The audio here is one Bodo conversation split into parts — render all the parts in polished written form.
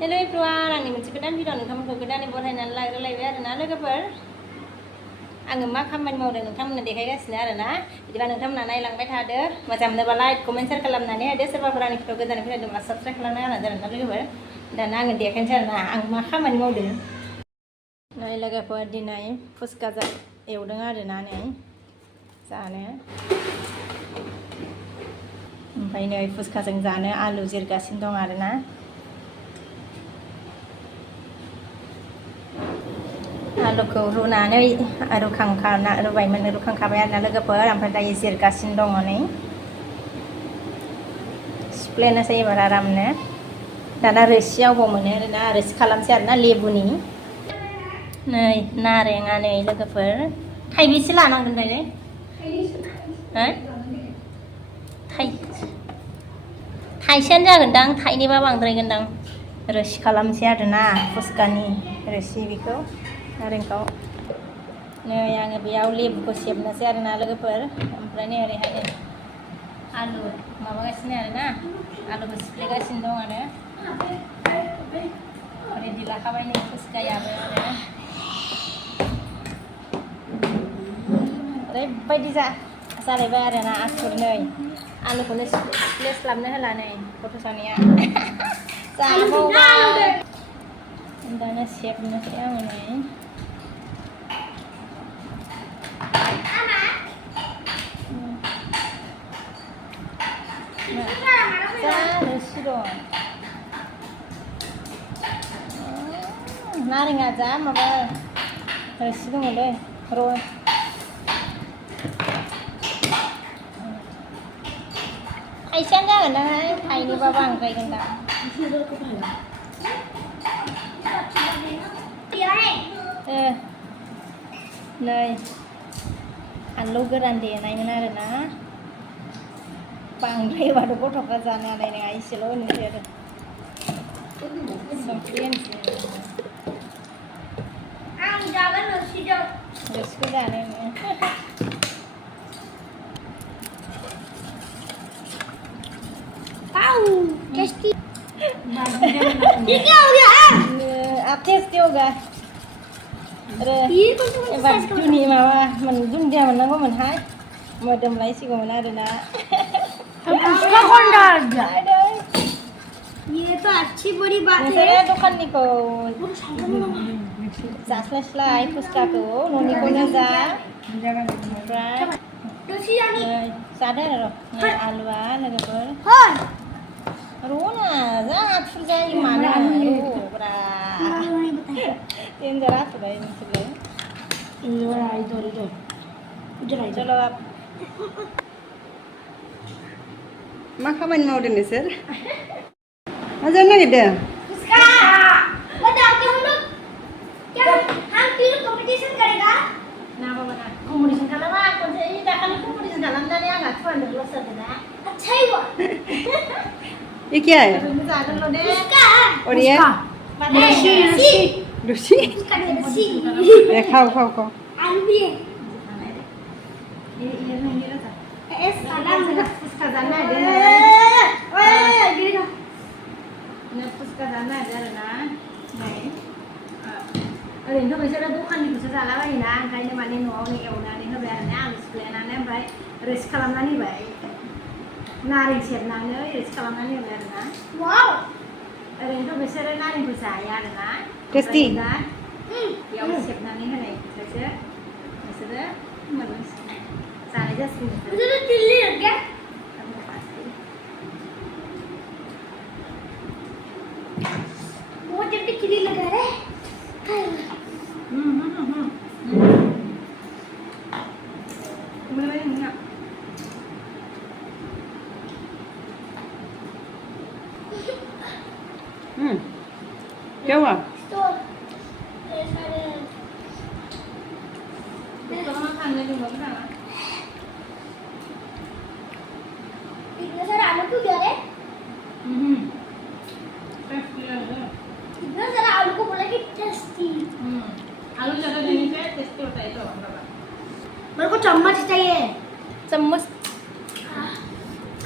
Hello everyone, आंनि मोनसे गोदान भिडिअ नोंथांमोनखौ गोदानै बरायनानै लाग्रोलायबाय आरोना लोगोफोर आङो मा खामानि मावदों नोंथांमोननो देखायगासिनो आरोना बिदिबा नोंथांमोना नायलांबाय थादो मोजां मोनोबा लाइक कमेन्ट शेयार खालामनानै होदो सोरबाफोर आंनि भिडिअ गोदानै फैदोंब्ला साबस्क्राइब खालामना होनांगोन आरोना लोगोफोर दाना आङो देखायनोसै आरोना आं मा खामानि मावदों नै लोगोफोर दिनै पुचका एवदों आरोना नै जानो ओमफ्राय नै पुचकाजों जानो आलु जिरगासिनो दं आरोना आलुखौ रुनानै रुखांखाबाय आरोना लोगोफोर ओमफ्राय दायो जिरगासिनो दङ नै सिफ्लेनोसै एबार आरामनो दाना रोसियाव बबाव मोनो आरोना रोसि खालामसै आरोना लेबुनि नै नारेंआ नै लोगोफोर थाइबेसे लानांगोन दायो थाइसेयानो जागोनदां थाइनैबा बांद्रायगोनदां रोसि खालामसै आरोना पुचकानि रोसि बेखौ नारेंखौ नै आङो बेयाव लेबुखौ सेबनोसै आरोना लोगोफोर ओमफ्राय नै ओरैहाय नै आलु माबागासिनो आरोना आलुखौ सिफ्लेगासिनो दं आरो रेडि लाखाबाय नै पुचकायाबो आरो ओरैबायदि जालायबाय आरोना आसुर नै आलुखौनो सिफ्लेस्लाबनो होला नै गथ' सानैया जाबावबाय दाना सेबनोसै आङो नै रोसि दं नारेंआ जा माबा रोसि दङलै थाइसेयानो जागोनदांहाय थाइनैबा बांद्रायगोनदां नै फानलु गोरान देनायमोन आरोना बांद्रायबाथ' गथ'फ्रा जानो हानाय नङा एसेल' होनोसै आरो संख्रि होनोसै आं जागोन रोसिखौ जानो टेस्टी ये क्या हो गया आप टेस्टी होगा एबार जुनि माबा दुन्दिया मोननांगौमोनहाय मोदोमलायसिगौमोन आरोना ये तो अच्छी बड़ी बात है दखाननिखौ जास्लायस्लाय पुचकाखौ न'निखौनो जा ओमफ्राय जादो आरो आलुआ लोगोफोर र'ना जा आथुर जायो मानो र'ब्रा डेन्जार आथुराय नोंसोरलाय चलो मा खामानि मावदों नोंसोर मा जानो नागिरदों ना बाबा ना कम्पिटिशन खालामा खनसे दाखालि कम्पिटिशन खालामनानै आंहा 200 लस जादोंना अच्छा ही हुआ ये क्या है और ये लस्सी खाओ खाओ खाओ आलू भी है पुचका जानो आरोना ओरैनोथ' बिसोरो दखाननिखौसो जालाबायोना ओंखायनो माने न'आवनो एवनानै होबाय आरोना आलु सिफ्लेनानै ओमफ्राय रोसि खालामनानै होबाय नारें सेबनानै रोसि खालामनानै होबाय आरोना ओरैनोथ' बिसोरो नारेंखौ जाया आरोना टेस्टी बेयाव सेबनानै होनायखायसो बिसोरो जानाय जासिगोन वो जब भी खिली लगा रहे क्या हुआ इतने सारे आलू क्यों गिरा रहे इतना सारा आलू को बोला कि टेस्टी आलू ज़्यादा देने से टेस्टी होता है तो मेरे को चम्मच चाहिए चम्मच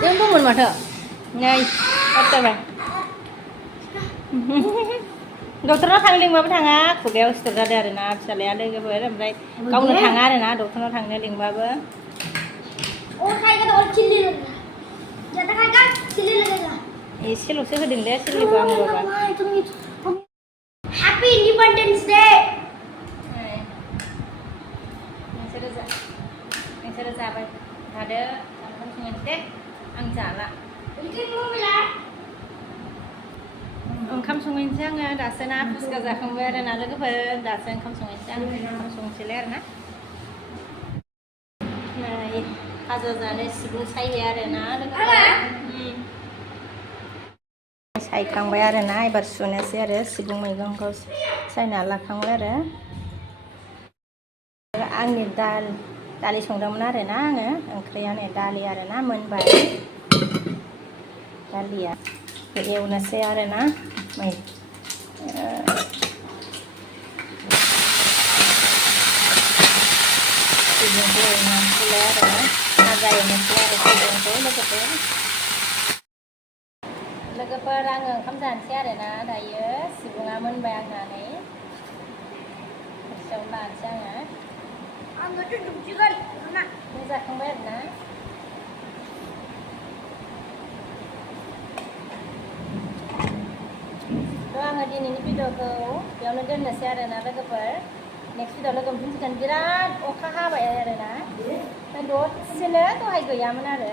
yang bangun mata nyai apa डक्टरनाव थांनो लिंबाबो थाङा खुगायाव सिथर जादों आरोना फिसालाया लोगोफोर ओमफ्राय गावनो थाङा आरोना डक्टरनाव थांनो लिंबाबो एसेल'सो होदों दे सिलिखौ आं बाबा Happy Independence Day नोंसोरो जाबाय थादो ओंखाम संनोसै दे आं जाला ओंखाम संहैनोसै आङो दासो ना पुचका जाखांबाय आरो ना लोगोफोर दासो ओंखाम संहैनोसै आं ओंखाम संसैलाय आरो ना नै भाजा जानो सिबुं सायबाय आरो ना लोगोफोर सायखांबाय आरो ना एबार सुनोसै आरो सिबुं मैगंखौ सायना लाखांबाय आरो आंनि दालि संदोंमोन आरो ना आङो ओंख्रिया नै दालि आरो ना मोनबाय दालिया एवनोसै आरो ना सिबुंखौ एवनोसैलाय आरो भाजा एवनोसै आरो सिबुंखौ लोगोफोर आङो ओंखाम जानोसै आरो ना दायो सिबुङा मोनबाय आंना नै थोरसियाव लानोसै आङो जाखांबाय आरो ना आङो दिनैनि भिडिअखौ बेयावनो दोननोसै आरो ना लोगोफोर नेक्स्ट भिडिअ लोगो मोनफिनसिगोन बिराद अखा हाबाय आरो ना दसेनो दहाय गैयामोन आरो